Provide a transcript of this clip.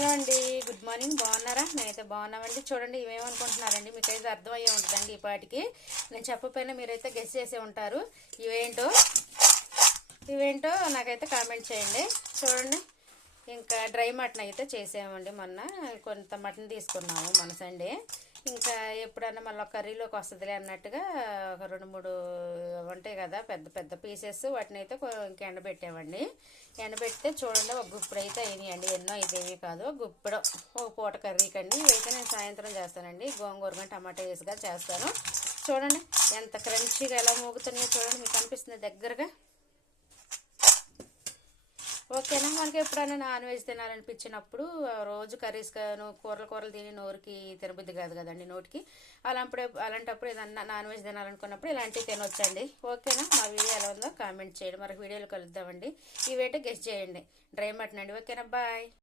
Hello అండి, good morning. బాగున్నారా? నేనైతే బాగున్నామండి. చూడండి ఇవేమనుకుంటున్నారండి, మీకైతే అర్థమయ్యే ఉంటుందండి. ఈ పాటికి నేను చెప్పకపోయినా మీరైతే గెస్ చేసే ఉంటారు. ఇవేంటో ఇవేంటో నాకైతే కామెంట్ చేయండి. చూడండి, ఇంకా డ్రై మటన్ అయితే చేసామండి. మొన్న కొంత మటన్ తీసుకున్నాము మన సండే. ఇంకా ఎప్పుడన్నా మళ్ళీ కర్రీలోకి వస్తుందిలే అన్నట్టుగా ఒక 2-3 ఉంటాయి కదా పెద్ద పెద్ద పీసెస్, వాటిని అయితే ఇంక ఎండబెట్టామండి. ఎండబెడితే చూడండి ఒక గుప్పుడు అయితే అయినాయండి. ఎన్నో ఇదేవి కాదు, గుప్పుడు ఒక పూట కర్రీకండి. ఇవైతే నేను సాయంత్రం చేస్తానండి. గోంగూరగా టమాటా వేసిగా చేస్తాను. చూడండి ఎంత క్రంచీగా ఎలా మోగుతున్నాయో చూడండి, మీకు అనిపిస్తుంది దగ్గరగా. ఓకేనా? మనకి ఎప్పుడైనా నాన్ వెజ్ తినాలనిపించినప్పుడు రోజు కర్రీస్ కూరలు తిని నోరుకి తినబుద్ధి కాదు కదండి, నోటికి. అలాంటప్పుడు ఏదన్నా నాన్ వెజ్ తినాలనుకున్నప్పుడు ఇలాంటివి తినొచ్చండి. ఓకేనా? మా వీడియో ఎలా ఉందో కామెంట్ చేయండి. మరొక వీడియోలో కలుద్దామండి. ఇవేంటో గెస్ట్ చేయండి. డ్రై మటన్ అండి. ఓకేనా? బాయ్.